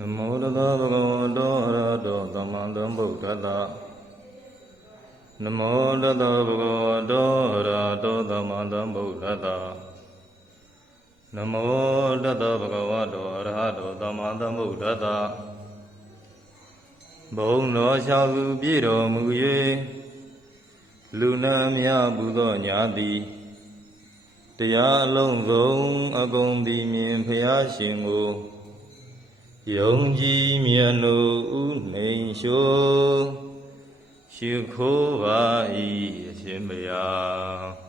နမောတသဗ္ဗဝတောအရဟတောသမ္မာသမ္ဗုဒ္ဓတ္တနမောတသဗ္ဗဝတောအရဟတောသမ္မာသမ္ဗုဒ္ဓတ္တနမောတသဗ္ဗဝတောအရဟတောသမ္မာသမ္ဗုဒ္ဓတ္တဘုံတော်ရှောက်ခုပြည့်တော်မူ၍လူနာမြပူသောညာတိတရားအလုံးစုံ အကုန်ဒီမြင်ဖျားရှင်ကိုယုံကြည်မြတ်နိုးဥနေရှုရှုခိုးပါ၏အရှင်မယား